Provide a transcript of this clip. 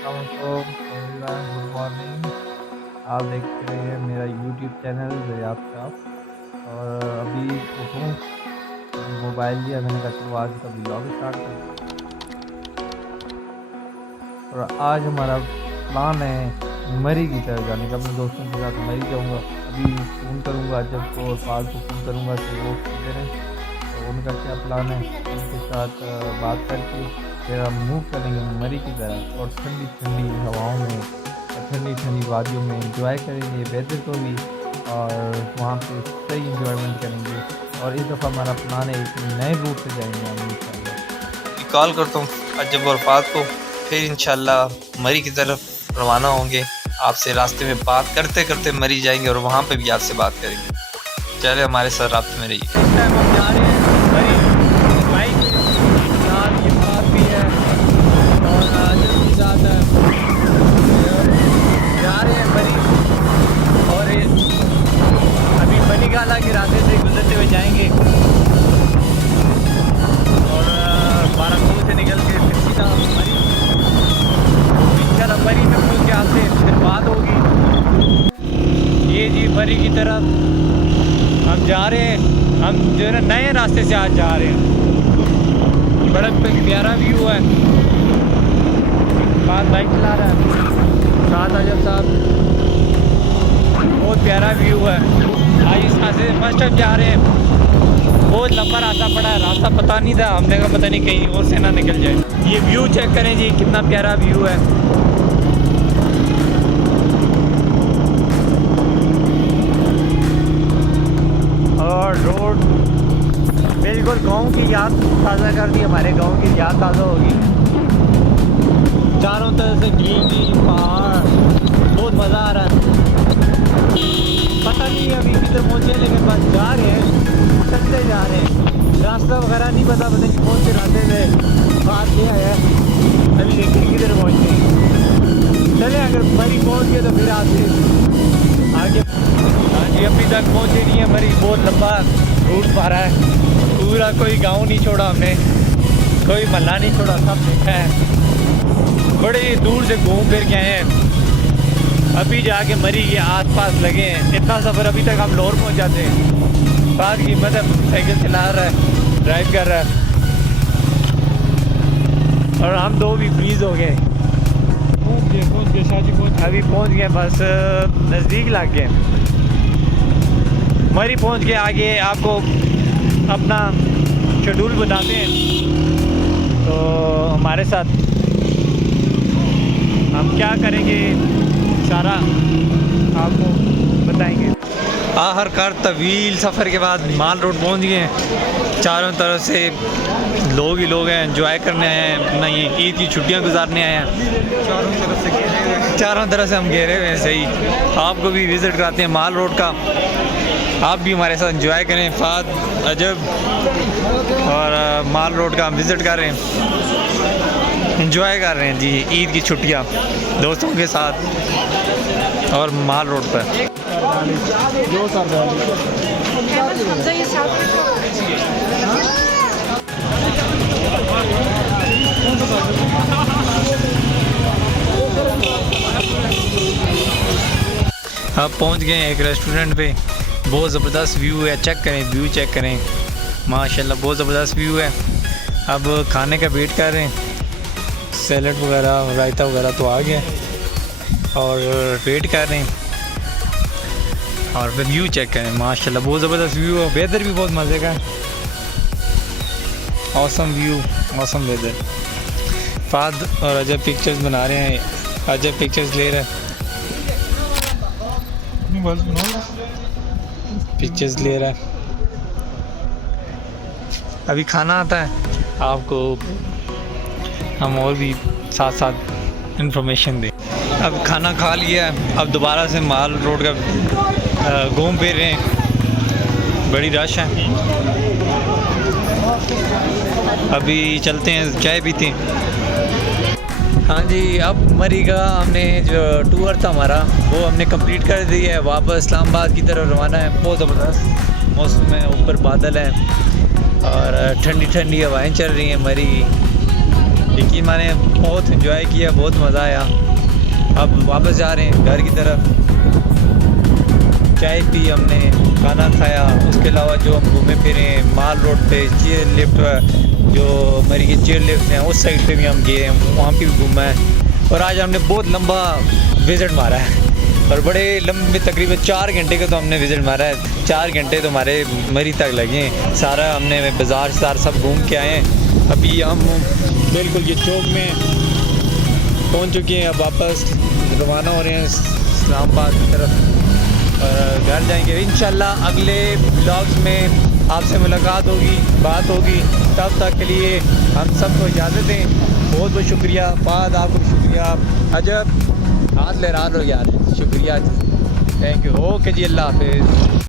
अस्सलाम वालेकुम everyone, good morning. आप देख रहे हैं मेरा यूट्यूब चैनल ज़ियाद साहब। और अभी उठूँ, अभी मोबाइल लिया, मैंने कहा चलो आज का व्लॉग स्टार्ट करते हैं। और आज हमारा प्लान है मरी की तरफ जाने का। अपने दोस्तों के साथ मरी जाऊंगा। अभी फ़ोन करूंगा जब को और फाल को फ़ोन करूंगा तो वो सुनते रहें तो उनका क्या प्लान है, उनके साथ बात करके फिर हम मूव करेंगे मरी की तरफ। और ठंडी ठंडी हवाओं में और ठंडी ठंडी वादियों में इंजॉय करेंगे वेदर को भी, और वहाँ पे सही इंजॉयमेंट करेंगे। और इस दफ़ा हमारा प्लान है एक नए रूट से जाएंगे हम इंशाल्लाह। कॉल करता हूँ अजब और फात को, फिर इंशाल्लाह मरी की तरफ रवाना होंगे। आपसे रास्ते में बात करते करते मरी जाएंगे और वहाँ पे भी आपसे बात करेंगे। चले हमारे साथ रास्ते में रहिए। इस टाइम हम जा रहे हैं मरी बाइक साथ के साथ भी है और आजम भी साथ है। जा रहे हैं मरी और अभी मनीगाला के रास्ते से गुजरते हुए जाएंगे और बारामूला से निकल के फिर सीधा मरी। इंशाल्लाह मरी में पहुँच के आपसे फिर बात होगी। ये जी मरी की तरफ हम जा रहे हैं। हम जो है ना नए रास्ते से आज जा रहे हैं। बड़ा प्यारा व्यू है। साथ बाइक चला रहा है साथ अजब साहब, बहुत प्यारा व्यू है। आज इस रास्ते से फर्स्ट टाइम जा रहे हैं। बहुत लंबा रास्ता पड़ा है, रास्ता पता नहीं था, हमने कहा पता नहीं कहीं और से ना निकल जाए। ये व्यू चेक करें जी, कितना प्यारा व्यू है। और रोड बिल्कुल गांव की याद ताज़ा कर दी, हमारे गांव की याद ताज़ा होगी। चारों तरफ से ग्रीनरी, पहाड़, बहुत मज़ा आ रहा है। पता नहीं अभी किधर पहुँचे, लेकिन बस जा रहे हैं, चलते जा रहे हैं। रास्ता वगैरह नहीं पता नहीं कौन से रास्ते से बात किया है। अभी देखिए किधर पहुँचते हैं। चले अगर मरी पहुँच गए तो फिर आगे। हाँ जी, अभी तक पहुँचे नहीं है मरी। बहुत लंबा रूट मारा है, पूरा कोई गांव नहीं छोड़ा हमने, कोई महल्ला नहीं छोड़ा, सब देखा है। बड़े दूर से घूम फिर के आए हैं। अभी जाके मरी के आसपास लगे हैं। इतना सफ़र अभी तक हम लाहौर पहुँच जाते हैं। बात की मतलब साइकिल चला रहा है, ड्राइव कर रहा है और हम दो भी फ्रीज हो गए। पहुँच गए शादी पहुँच, अभी पहुँच गए, बस नज़दीक लग गए। मरी पहुँच के आगे आपको अपना शेड्यूल बताते हैं, तो हमारे साथ हम क्या करेंगे सारा आपको बताएंगे। आखिरकार तवील सफ़र के बाद माल रोड पहुँच गए हैं। चारों तरफ से लोग ही लोग हैं, एंजॉय करने आए हैं, अपना ये ईद की छुट्टियां गुजारने आए हैं। चारों तरफ से हम घेरे हुए हैं। सही, आपको भी विज़िट कराते हैं माल रोड का, आप भी हमारे साथ एंजॉय करें। फाद, अजब और माल रोड का हम विज़िट कर रहे हैं, एंजॉय कर रहे हैं जी ईद की छुट्टियां दोस्तों के साथ और माल रोड पर। अब पहुंच गए एक रेस्टोरेंट पे। बहुत ज़बरदस्त व्यू है, चेक करें, व्यू चेक करें, माशाल्लाह बहुत ज़बरदस्त व्यू है। अब खाने का वेट कर रहे हैं। सैलड वगैरह, रायता वगैरह तो आ गया और वेट कर रहे हैं। और व्यू चेक करें, माशाल्लाह बहुत ज़बरदस्त व्यू है। वेदर भी बहुत मज़े का है, ऑसम व्यू, ऑसम वेदर। फाद और अजब पिक्चर्स बना रहे हैं, अजब पिक्चर्स ले रहे हैं, पिक्चर्स ले रहा है। अभी खाना आता है, आपको हम और भी साथ साथ इंफॉर्मेशन दें। अब खाना खा लिया है, अब दोबारा से माल रोड का घूम फिर रहे हैं। बड़ी रश है। अभी चलते हैं, चाय पीते हैं। हाँ जी, अब मरी का हमने जो टूर था हमारा वो हमने कंप्लीट कर दिया है। वापस इस्लामाबाद की तरफ रवाना है। बहुत ज़बरदस्त मौसम है, ऊपर बादल हैं और ठंडी ठंडी हवाएं चल रही हैं। मरी यकीन माने बहुत इन्जॉय किया, बहुत मज़ा आया। अब वापस जा रहे हैं घर की तरफ। चाय पी हमने, खाना खाया, उसके अलावा जो हम घूमे फिरे माल रोड पे, चेयर लिफ्ट जो मरी के चेयर लिफ्ट हैं उस साइड पे भी हम गए हैं, वहाँ पे भी घूमा है। और आज हमने बहुत लंबा विज़िट मारा है और बड़े लंबे तकरीबन 4 घंटे का तो हमने विज़िट मारा है। 4 घंटे तो हमारे मरी तक लगे हैं। सारा हमने बाज़ार शार सब घूम के आए हैं। अभी हम बिल्कुल ये चौक में पहुंच चुके हैं। अब वापस रवाना हो रहे हैं इस्लामाबाद की तरफ और घर जाएंगे इंशाल्लाह। अगले ब्लॉग्स में आपसे मुलाकात होगी, बात होगी। तब तक के लिए हम सबको इजाज़त दें। बहुत बहुत शुक्रिया फाद, आपको भी शुक्रिया। अजब हाथ ले रहा लो यार, शुक्रिया, थैंक यू। ओके जी, अल्लाह हाफिज़।